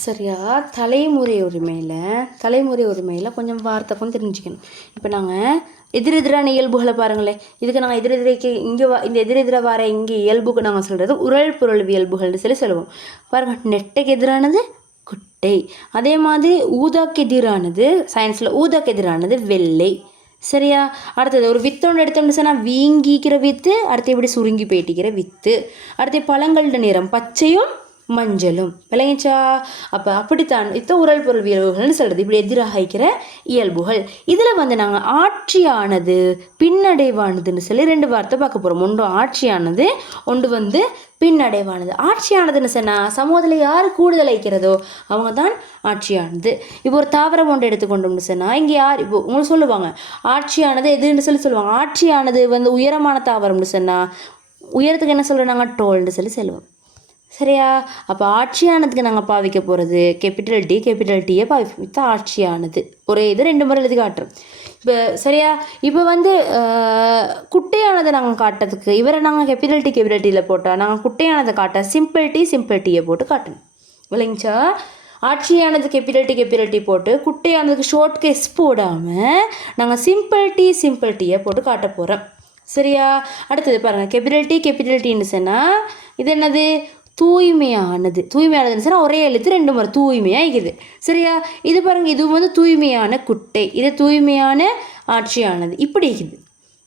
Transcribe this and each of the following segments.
சரியா? தலைமுறை உரிமையில் கொஞ்சம் வார்த்தை கொஞ்சம் தெரிஞ்சுக்கணும். இப்போ நாங்கள் எதிரெதிரான இயல்புகளை பாருங்களேன். இதுக்கு நாங்கள் எதிரெதிரைக்கு இந்த எதிரெதிராக வர இங்கே இயல்புக்கு நாங்கள் சொல்கிறது உரல் பொருள் இயல்புகள்னு சொல்லுவோம். பாருங்கள், நெட்டைக்கு எதிரானது குட்டை. அதே மாதிரி ஊதாக்கு எதிரானது, சயின்ஸில் ஊதாக்கு எதிரானது வெள்ளை. சரியா? அடுத்தது ஒரு வித்தோன்னு எடுத்தோம்னு சொன்னால் வீங்கிக்கிற வித்து, அடுத்து இப்படி சுருங்கி போயிட்டிக்கிற வித்து. அடுத்து பழங்களோட நிறம் பச்சையும் மஞ்சளும். விளங்கிச்சா? அப்போ அப்படித்தான் இத்த உரல் பொருள் இயல்புகள்னு சொல்கிறது. இப்படி எதிராக இருக்கிற இயல்புகள். இதில் நாங்கள் ஆட்சியானது பின்னடைவானதுன்னு சொல்லி 2 வார்த்தை பார்க்க போகிறோம். ஒன்று ஆட்சியானது, ஒன்று பின்னடைவானது. ஆட்சியானதுன்னு சொன்னால் சமூகத்தில் யார் கூடுதல் வைக்கிறதோ அவங்க தான் ஆட்சியானது. இப்போ ஒரு தாவரம் ஒன்று எடுத்துக்கொண்டோம்னு சொன்னால் இங்கே யார் இப்போ உங்களுக்கு சொல்லுவாங்க ஆட்சியானது எதுன்னு சொல்லுவாங்க. ஆட்சியானது உயரமான தாவரம்னு சொன்னால் உயரத்துக்கு என்ன சொல்கிறோம்? நாங்கள் டோல்னு சொல்லுவோம். சரியா? அப்போ ஆட்சியானதுக்கு நாங்கள் பாவிக்க போகிறது கேபிட்டல் டீயை பாவிப்போம். இது ஆட்சியானது. ஒரே இது 2 முறை எழுதி காட்டுறோம். இப்போ சரியா? இப்போ குட்டையானதை நாங்கள் காட்டுறதுக்கு இவரை நாங்கள் கேபிட்டல் டீயில் போட்டால் நாங்கள் குட்டையானதை காட்ட சிம்பிள் டீயை போட்டு காட்டணும். விளங்கிச்சா? ஆட்சியானது கேபிட்டல் டி போட்டு குட்டையானதுக்கு ஷார்ட் கேஸ் போடாமல் நாங்கள் சிம்பிள் டீயை போட்டு காட்ட போகிறோம். சரியா? அடுத்தது பாருங்கள், கேபிட்டல் டீன்னு சொன்னால் இது என்னது? தூய்மையானதுன்னு சொன்னால் ஒரே எழுத்து 2 முறை தூய்மையாக இருக்குது. சரியா? இது பாருங்கள், இது தூய்மையான குட்டை, இது தூய்மையான ஆட்சியானது. இப்படி இருக்குது.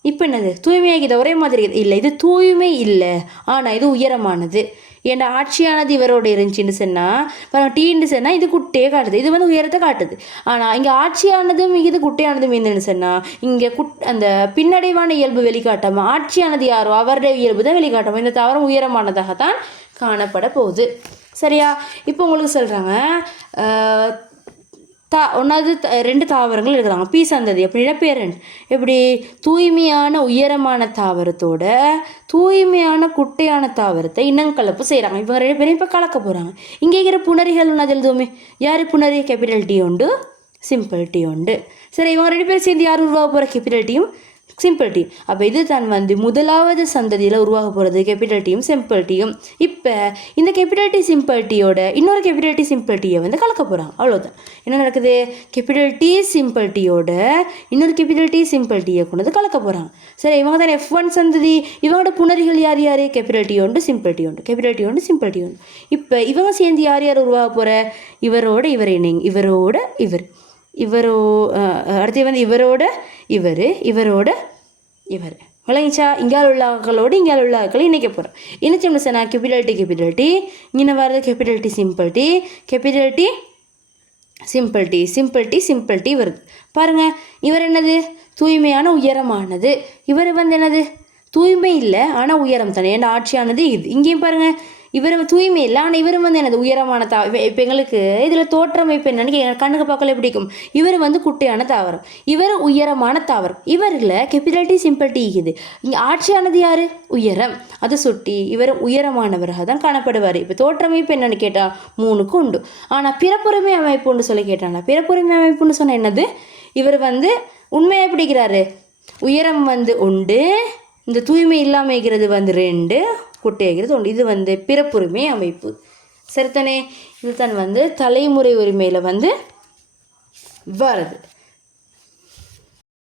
இப்போ என்னது? தூய்மையாகிது ஒரே மாதிரி இருக்குது. இல்லை, இது தூய்மை இல்லை, ஆனால் இது உயரமானது. ஏன்னா ஆட்சியானது இவரோட இருந்துச்சுன்னு சொன்னால் பாருங்கள், டீன்னு சொன்னால் இது குட்டையே காட்டுது, இது உயரத்தை காட்டுது. ஆனால் இங்கே ஆட்சியானதும் இது குட்டையானதும் என்னன்னு சொன்னால் இங்கே அந்த பின்னடைவான இயல்பு வெளிக்காட்டாமல் ஆட்சியானது யாரோ அவருடைய இயல்பு தான் வெளிக்காட்டாமல் இந்த தாவரம் உயரமானதாகத்தான் காணப்பட போகுது. சரியா? இப்போ உங்களுக்கு சொல்கிறாங்க ஒன்றாவது 2 தாவரங்கள் இருக்கிறாங்க. பி சந்ததி அப்படின்னா பேரண்ட் எப்படி தூய்மையான உயரமான தாவரத்தோட தூய்மையான குட்டையான தாவரத்தை இனங்கலப்பு செய்கிறாங்க. இவங்க 2 பேரும் இப்போ கலக்க போகிறாங்க. இங்கே இருக்கிற புணரிகள் ஒன்று எழுதுவோமே. யார் புணரி? கேபிட்டல் டி உண்டு, சிம்பிள் டி உண்டு. சரி, இவங்க 2 பேரும் சேர்ந்து யார் உருவாக போகிற? கேபிட்டல் டியும் சிம்பிள் டி. அப்போ இது தான் முதலாவது சந்ததியில் உருவாக போகிறது கேபிட்டல் டியும் சிம்பிள் டியும். இப்போ இந்த கேபிட்டல் டி சிம்பிள் டியோட இன்னொரு கேபிட்டல் டி சிம்பிள் டியை கலக்க போகிறாங்க. அவ்வளோதான். என்ன நடக்குது? கேபிட்டல் டி சிம்பிள் டியோட இன்னொரு கேபிட்டல் டி சிம்பிள் டியை கொண்டு கலக்க போகிறாங்க. சரி, இவங்க தான் F1 சந்ததி. இவங்களோட புணரிகள் யார்? கேபிட்டல் டி உண்டு, சிம்பிள் டி உண்டு. கேபிட்டல் டி உண்டு, சிம்பிள் டி உண்டு. இப்போ இவங்க சேர்ந்து யார் உருவாக போகிற? இவரோட இவர் இணைங்க, இவரோட இவர், அடுத்து இவரோட இவரோட இவர். விளங்கிச்சா? இங்கால உள்ளாக்களோடு இங்கால உள்ளாக்களை இணைக்க போகிறோம். இணைச்சோம்னு சொன்னால் கேபிட்டல் டி இங்கே வர்றது கேபிட்டல் டி சிம்பிள் டி வருது. பாருங்கள், இவர் என்னது? தூய்மையான உயரமானது. இவர் என்னது? தூய்மை இல்லை ஆனால் உயரம் தானே. ஏன்னா ஆட்சியானது இது. இங்கேயும் பாருங்கள், இவர் தூய்மை இல்லை ஆனால் இவர் என்னது? உயரமான இப்போ எங்களுக்கு இதில் தோற்றமைப்பு என்னன்னு கண்ணுக்கு பார்க்கல பிடிக்கும். இவர் குட்டையான தாவரம், இவர் உயரமான தாவரம். இவரில் கேபிட்டல் டி சிம்பிள் டி இருக்குது. இங்கே ஆட்சியானது யார்? உயரம். அதை சுட்டி இவர் உயரமானவராக தான் காணப்படுவார். இப்போ தோற்றமைப்பு என்னன்னு கேட்டால் 3க்கு உண்டு. ஆனால் பிறப்புரிமை அமைப்புன்னு சொல்லி கேட்டாங்க. பிறப்புரிமை அமைப்புன்னு சொன்னால் என்னது? இவர் உண்மையாக பிடிக்கிறாரு. உயரம் உண்டு, இந்த தூய்மை இல்லாமல் இருக்கிறது 2, குட்டையாகிறது உண்டு. இது பிறப்புரிமை அமைப்பு. சரித்தானே? இது தான் தலைமுறை உரிமையில் வருது.